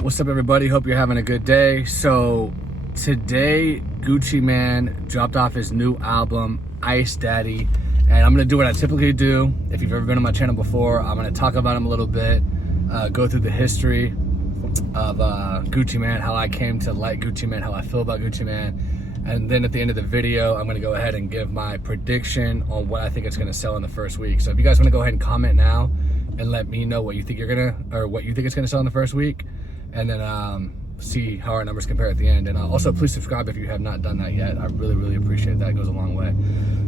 What's up, everybody? Hope you're having a good day. So today, Gucci Mane dropped off his new album, Ice Daddy, and I'm gonna do what I typically do. If you've ever been on my channel before, I'm gonna talk about him a little bit, go through the history of Gucci Mane, how I came to like Gucci Mane, how I feel about Gucci Mane, and then at the end of the video, I'm gonna go ahead and give my prediction on what I think it's gonna sell in the first week. So if you guys wanna go ahead and comment now and let me know what you think what you think it's gonna sell in the first week, and then see how our numbers compare at the end. And also please subscribe if you have not done that yet. I really appreciate that. It goes a long way.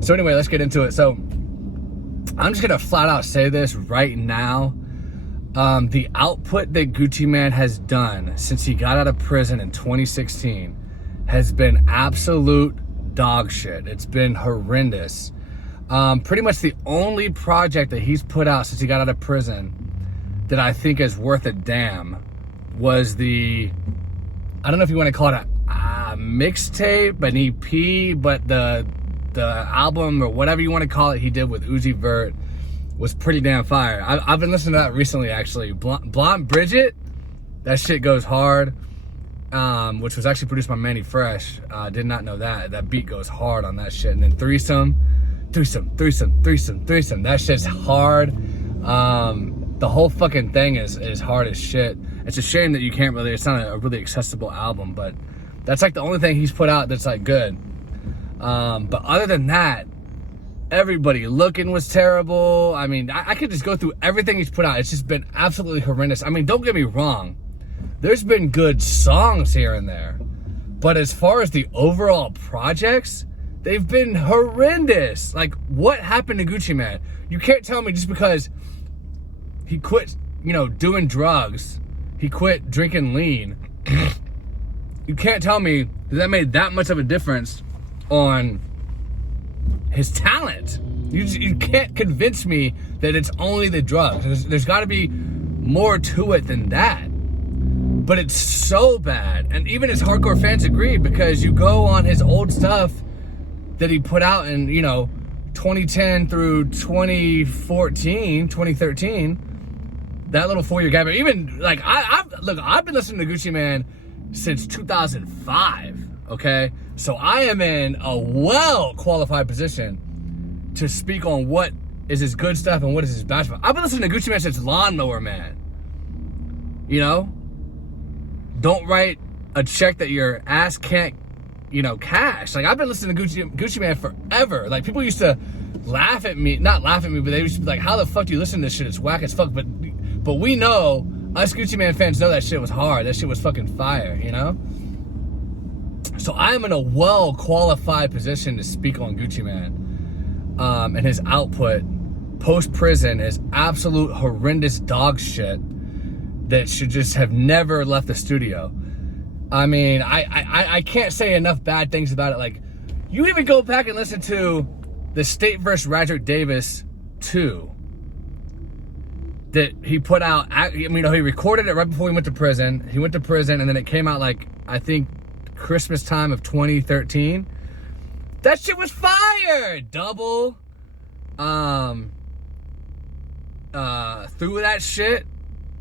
So anyway, let's get into it. So I'm just gonna flat out say this right now. The output that Gucci Mane has done since he got out of prison in 2016 has been absolute dog shit. It's been horrendous. Pretty much the only project that he's put out since he got out of prison that I think is worth a damn was the, I don't know if you want to call it a mixtape, an EP, but the album or whatever you want to call it he did with Vert was pretty damn fire. I've been listening to that recently, actually. Blonde Bridget, that shit goes hard, which was actually produced by Manny Fresh. Did not know that. That beat goes hard on that shit. And then Threesome, that shit's hard. The whole fucking thing is hard as shit. It's a shame that you can't really, it's not a really accessible album, but that's like the only thing he's put out that's like good. But other than that, Everybody Looking was terrible. I mean, I could just go through everything he's put out. It's just been absolutely horrendous. I mean, don't get me wrong. There's been good songs here and there. But as far as the overall projects, they've been horrendous. Like, what happened to Gucci Mane? You can't tell me just because he quit, doing drugs, he quit drinking lean. You can't tell me that made that much of a difference on his talent. You can't convince me that it's only the drugs. There's got to be more to it than that. But it's so bad. And even his hardcore fans agree, because you go on his old stuff that he put out in, 2010 through 2013, that little 4-year gap. Even like I've been listening to Gucci Mane since 2005. Okay, so I am in a well-qualified position to speak on what is his good stuff and what is his bad stuff. I've been listening to Gucci Mane since Lawnmower Man. Don't write a check that your ass can't, cash. Like, I've been listening to Gucci Mane forever. Like, people used to laugh at me, not laugh at me, but they used to be like, how the fuck do you listen to this shit? It's whack as fuck. But we know, us Gucci Mane fans know that shit was hard. That shit was fucking fire, So I am in a well-qualified position to speak on Gucci Mane. And his output post-prison is absolute horrendous dog shit that should just have never left the studio. I mean, I can't say enough bad things about it. Like, you even go back and listen to the State vs. Radrick Davis 2 that he put out. He recorded it right before he went to prison. He went to prison, and then it came out, like, I think Christmas time of 2013. That shit was fire. Double. Through That Shit.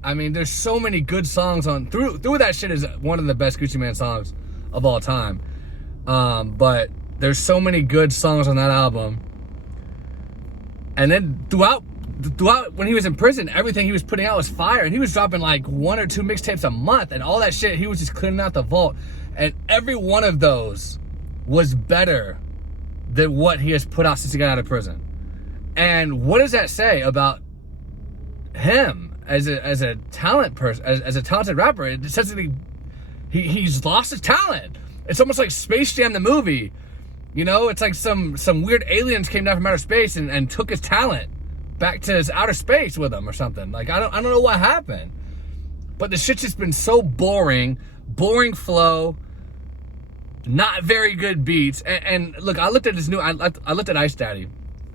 I mean, there's so many good songs on Through That Shit is one of the best Gucci Mane songs of all time. But there's so many good songs on that album. And then throughout when he was in prison, everything he was putting out was fire, and he was dropping like 1 or 2 mixtapes a month, and all that shit. He was just cleaning out the vault, and every one of those was better than what he has put out since he got out of prison. And what does that say about him as a talent person, as a talented rapper? It says that he's lost his talent. It's almost like Space Jam the movie. It's like some weird aliens came down from outer space and took his talent back to his outer space with him or something. Like, I don't know what happened. But the shit's just been so boring flow, not very good beats. And look, I looked at his new, I looked at Ice Daddy,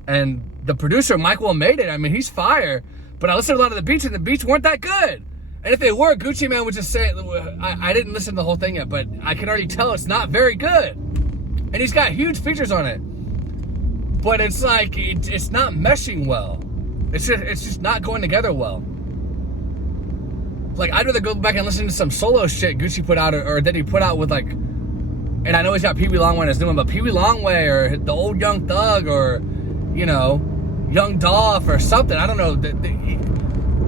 and the producer, Michael, made it. I mean, he's fire, but I listened to a lot of the beats, and the beats weren't that good. And if they were, Gucci Mane would just say, I didn't listen to the whole thing yet, but I can already tell it's not very good. And he's got huge features on it, but it's like, it's not meshing well. It's just not going together well. Like, I'd rather go back and listen to some solo shit Gucci put out, or that he put out with, like, and I know he's got Pee Wee Longway in his new one, but Pee Wee Longway, or the old Young Thug, or, you know, Young Dolph, or something. I don't know.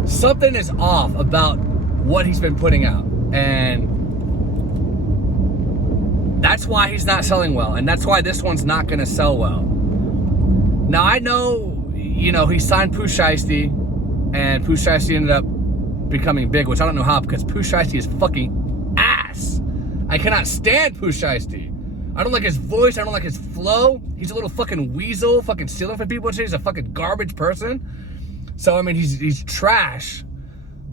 Something is off about what he's been putting out. And that's why he's not selling well. And that's why this one's not going to sell well. Now, I know, you know, he signed Pooh Shiesty, and Pooh Shiesty ended up becoming big, which I don't know how, because Pooh Shiesty is fucking ass. I cannot stand Pooh Shiesty. I don't like his voice. I don't like his flow. He's a little fucking weasel, fucking stealing from people. He's a fucking garbage person. So, I mean, he's trash.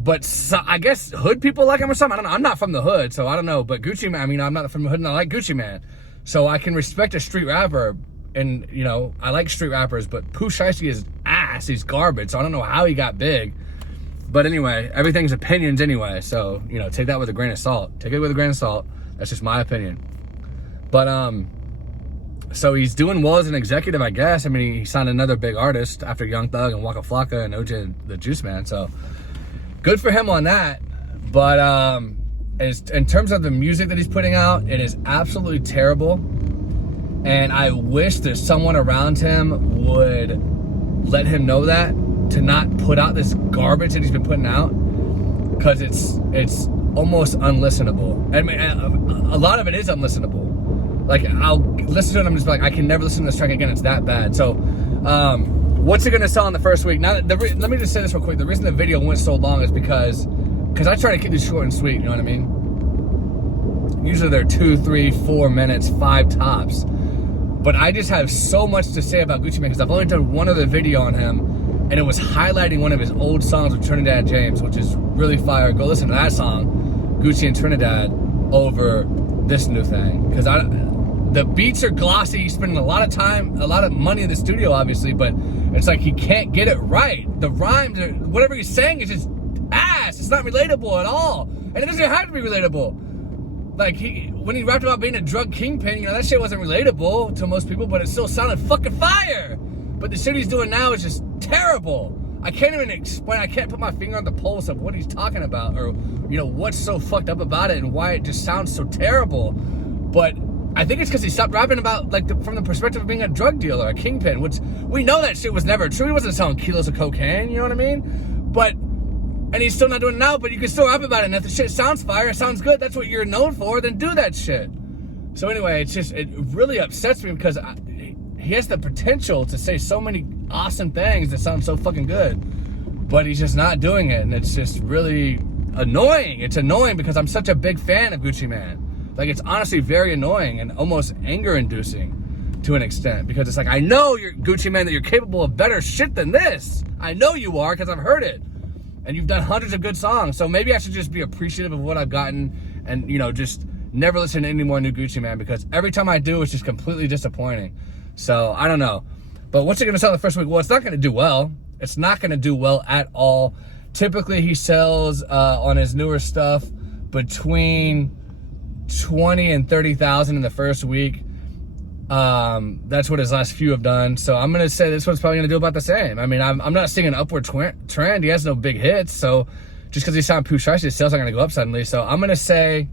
But so, I guess hood people like him or something. I don't know. I'm not from the hood, so I don't know. But Gucci Mane, I mean, I'm not from the hood, and I like Gucci Mane. So I can respect a street rapper. And, you know, I like street rappers, but Pooh Shiesty is ass. He's garbage. So I don't know how he got big. But anyway, everything's opinions anyway. So, you know, take that with a grain of salt. Take it with a grain of salt. That's just my opinion. But, so he's doing well as an executive, I guess. I mean, he signed another big artist after Young Thug and Waka Flocka and OJ the Juice Man. So good for him on that. But in terms of the music that he's putting out, it is absolutely terrible. And I wish that someone around him would let him know that, to not put out this garbage that he's been putting out, because it's almost unlistenable. I mean, a lot of it is unlistenable. Like, I'll listen to it and I'm just like, I can never listen to this track again. It's that bad. So, what's it gonna sell in the first week? Now, let me just say this real quick. The reason the video went so long is because I try to keep this short and sweet. You know what I mean? Usually they're 2, 3, 4 minutes, 5 tops. But I just have so much to say about Gucci Mane, because I've only done one other video on him, and it was highlighting one of his old songs with Trinidad James, which is really fire. Go listen to that song, Gucci and Trinidad, over this new thing. Because the beats are glossy. He's spending a lot of time, a lot of money in the studio, obviously, but it's like he can't get it right. The rhymes, whatever he's saying is just ass. It's not relatable at all. And it doesn't have to be relatable. Like, when he rapped about being a drug kingpin, you know, that shit wasn't relatable to most people, but it still sounded fucking fire. But the shit he's doing now is just terrible. I can't even explain. I can't put my finger on the pulse of what he's talking about, or, you know, what's so fucked up about it and why it just sounds so terrible. But I think it's because he stopped rapping about, like, from the perspective of being a drug dealer, a kingpin, which we know that shit was never true. He wasn't selling kilos of cocaine, you know what I mean? But, and he's still not doing it now, but you can still rap about it. And if the shit sounds fire, it sounds good, that's what you're known for, then do that shit. So anyway, it really upsets me, because he has the potential to say so many awesome things that sound so fucking good, but he's just not doing it. And it's just really annoying. It's annoying because I'm such a big fan of Gucci Mane. Like, it's honestly very annoying and almost anger-inducing to an extent, because it's like, I know you're Gucci Mane, that you're capable of better shit than this. I know you are, because I've heard it. And you've done hundreds of good songs. So maybe I should just be appreciative of what I've gotten, and, you know, just never listen to any more new Gucci Mane, because every time I do, it's just completely disappointing. So, I don't know. But what's it going to sell the first week? Well, it's not going to do well. It's not going to do well at all. Typically, he sells on his newer stuff between 20 and 30,000 in the first week. That's what his last few have done. So I'm going to say this one's probably going to do about the same. I mean, I'm not seeing an upward trend. He has no big hits. So just because he signed Pooh Shiesty, his sales aren't going to go up suddenly. So I'm going to say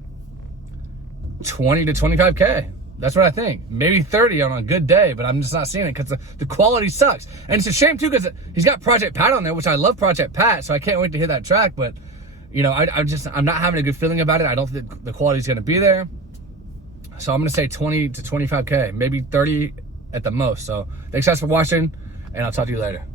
20 to 25K. That's what I think. Maybe 30 on a good day, but I'm just not seeing it because the quality sucks. And it's a shame too, because he's got Project Pat on there, which I love Project Pat. So I can't wait to hear that track. But, you know, I'm not having a good feeling about it. I don't think the quality's going to be there. So I'm going to say 20 to 25K, maybe 30 at the most. So thanks guys for watching, and I'll talk to you later.